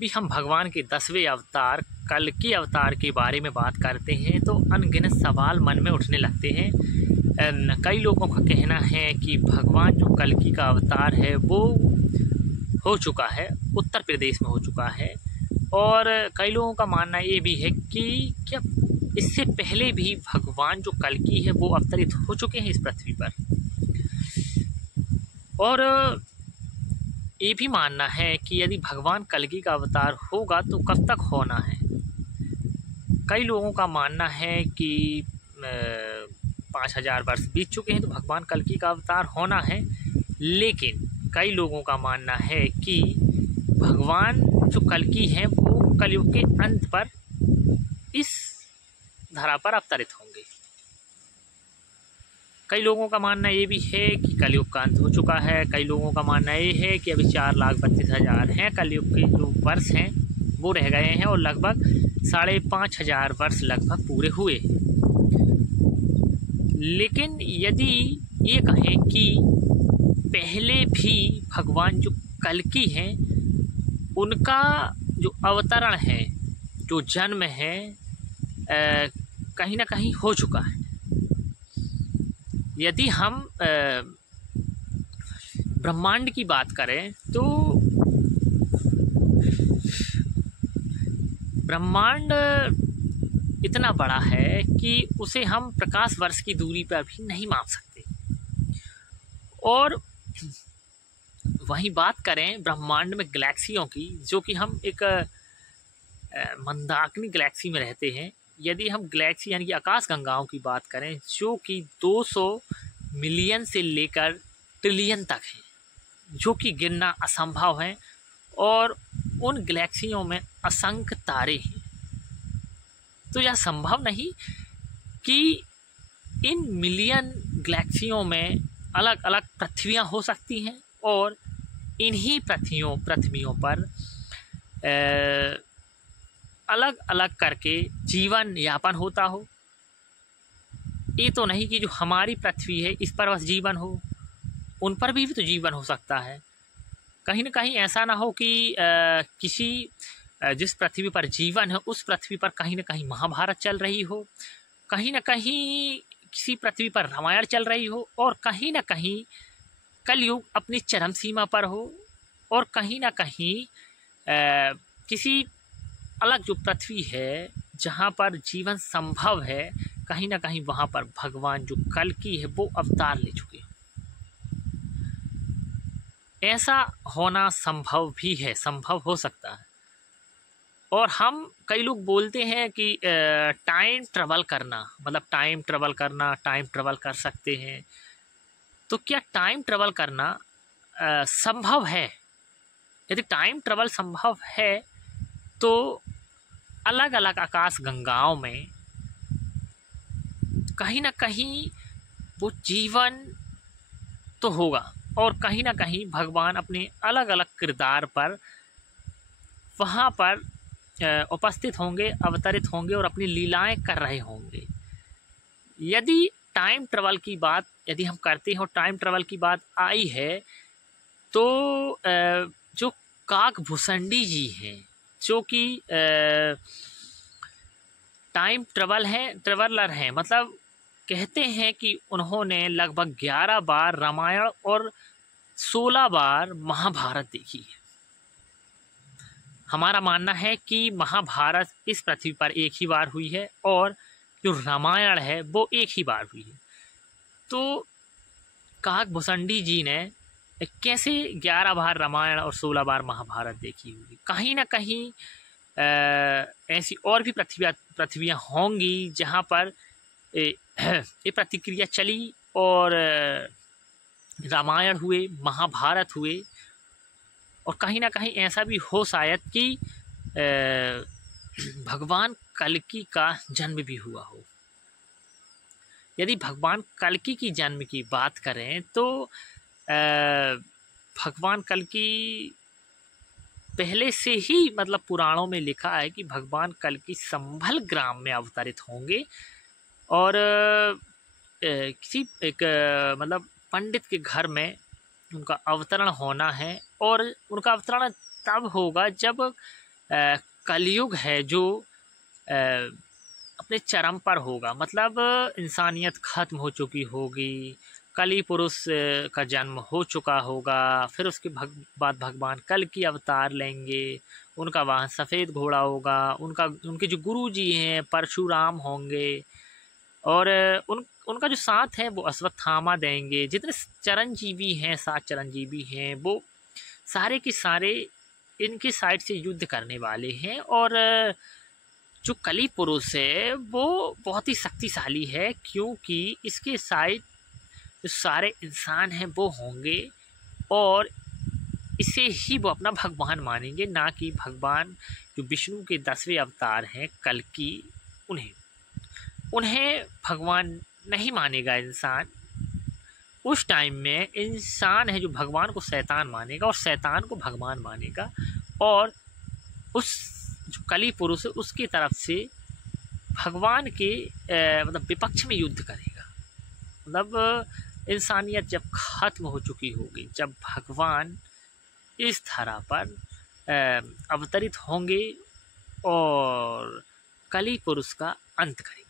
भी हम भगवान के 10वें अवतार कल्कि अवतार के बारे में बात करते हैं तो अनगिनत सवाल मन में उठने लगते हैं। कई लोगों का कहना है कि भगवान जो कल्कि का अवतार है वो हो चुका है, उत्तर प्रदेश में हो चुका है। और कई लोगों का मानना ये भी है कि क्या इससे पहले भी भगवान जो कल्कि है वो अवतरित हो चुके हैं इस पृथ्वी पर। और ये भी मानना है कि यदि भगवान कल्कि का अवतार होगा तो कब तक होना है। कई लोगों का मानना है कि 5000 वर्ष बीत चुके हैं तो भगवान कल्कि का अवतार होना है। लेकिन कई लोगों का मानना है कि भगवान जो कल्कि हैं वो कलयुग के अंत पर इस धरा पर अवतरित होंगे। कई लोगों का मानना ये भी है कि कलयुग का अंत हो चुका है। कई लोगों का मानना ये है कि अभी 4,32,000 हैं कलयुग के जो वर्ष हैं वो रह गए हैं और लगभग 5,500 वर्ष लगभग पूरे हुए। लेकिन यदि ये कहें कि पहले भी भगवान जो कल्कि हैं उनका जो अवतरण है, जो जन्म है, कहीं ना कहीं हो चुका है। यदि हम ब्रह्मांड की बात करें तो ब्रह्मांड इतना बड़ा है कि उसे हम प्रकाश वर्ष की दूरी पर भी नहीं माप सकते। और वहीं बात करें ब्रह्मांड में गैलेक्सियों की, जो कि हम एक मंदाकिनी गैलेक्सी में रहते हैं। यदि हम गैलेक्सी यानी कि आकाश गंगाओं की बात करें जो कि 200 मिलियन से लेकर ट्रिलियन तक है, जो कि गिनना असंभव है। और उन गैलेक्सियों में असंख्य तारे हैं। तो यह संभव नहीं कि इन मिलियन गैलेक्सियों में अलग अलग पृथ्वियाँ हो सकती हैं और इन्हीं पृथ्वियों पर अलग अलग करके जीवन यापन होता हो। ये तो नहीं कि जो हमारी पृथ्वी है इस पर बस जीवन हो, उन पर भी तो जीवन हो सकता है। कहीं ना कहीं ऐसा ना हो कि जिस पृथ्वी पर जीवन है उस पृथ्वी पर कहीं ना कहीं महाभारत चल रही हो, कहीं ना कहीं किसी पृथ्वी पर रामायण चल रही हो, और कहीं ना कहीं कलयुग अपनी चरम सीमा पर हो, और कहीं ना कहीं किसी अलग जो पृथ्वी है जहाँ पर जीवन संभव है, कहीं ना कहीं वहाँ पर भगवान जो कल्कि है वो अवतार ले चुके हैं। ऐसा होना संभव भी है, संभव हो सकता है। और हम कई लोग बोलते हैं कि टाइम ट्रेवल करना, मतलब टाइम ट्रेवल कर सकते हैं। तो क्या टाइम ट्रेवल करना संभव है? यदि टाइम ट्रेवल संभव है तो अलग अलग आकाश गंगाओं में कहीं ना कहीं वो जीवन तो होगा, और कहीं ना कहीं भगवान अपने अलग अलग किरदार पर वहाँ पर उपस्थित होंगे, अवतरित होंगे और अपनी लीलाएं कर रहे होंगे। यदि टाइम ट्रेवल की बात यदि हम करते हैं और टाइम ट्रेवल की बात आई है तो जो काकभूषणी जी हैं, जो कि टाइम ट्रेवलर हैं, मतलब कहते हैं कि उन्होंने लगभग 11 बार रामायण और 16 बार महाभारत देखी है। हमारा मानना है कि महाभारत इस पृथ्वी पर एक ही बार हुई है और जो रामायण है वो एक ही बार हुई है। तो काकभूषणी जी ने कैसे 11 बार रामायण और 16 बार महाभारत देखी होगी? कहीं ना कहीं ऐसी और भी पृथ्वियाँ होंगी जहाँ पर ये प्रतिक्रिया चली और रामायण हुए, महाभारत हुए, और कहीं ना कहीं ऐसा भी हो शायद कि भगवान कल्कि का जन्म भी हुआ हो। यदि भगवान कल्कि की जन्म की बात करें तो भगवान कल्कि पहले से ही, मतलब पुराणों में लिखा है कि भगवान कल्कि संभल ग्राम में अवतरित होंगे और किसी एक मतलब पंडित के घर में उनका अवतरण होना है। और उनका अवतरण तब होगा जब कलयुग है जो अपने चरम पर होगा, मतलब इंसानियत ख़त्म हो चुकी होगी, कली पुरुष का जन्म हो चुका होगा, फिर उसके बाद भगवान कल की अवतार लेंगे, उनका वाहन सफ़ेद घोड़ा होगा, उनके जो गुरु जी हैं परशुराम होंगे, और उनका जो साथ है वो अश्वत्थामा देंगे। जितने चिरंजीवी हैं, 7 चिरंजीवी हैं, वो सारे के सारे इनके साइड से युद्ध करने वाले हैं। और जो कली पुरुष है वो बहुत ही शक्तिशाली है, क्योंकि इसके साइड जो सारे इंसान हैं वो होंगे, और इसे ही वो अपना भगवान मानेंगे, ना कि भगवान जो विष्णु के 10वें अवतार हैं कल्कि, उन्हें भगवान नहीं मानेगा इंसान। उस टाइम में इंसान है जो भगवान को शैतान मानेगा और शैतान को भगवान मानेगा, और उस जो कली पुरुष है उसकी तरफ से भगवान के मतलब विपक्ष में युद्ध करेगा। मतलब इंसानियत जब ख़त्म हो चुकी होगी, जब भगवान इस धरा पर अवतरित होंगे और कली पुरुष का अंत करेंगे।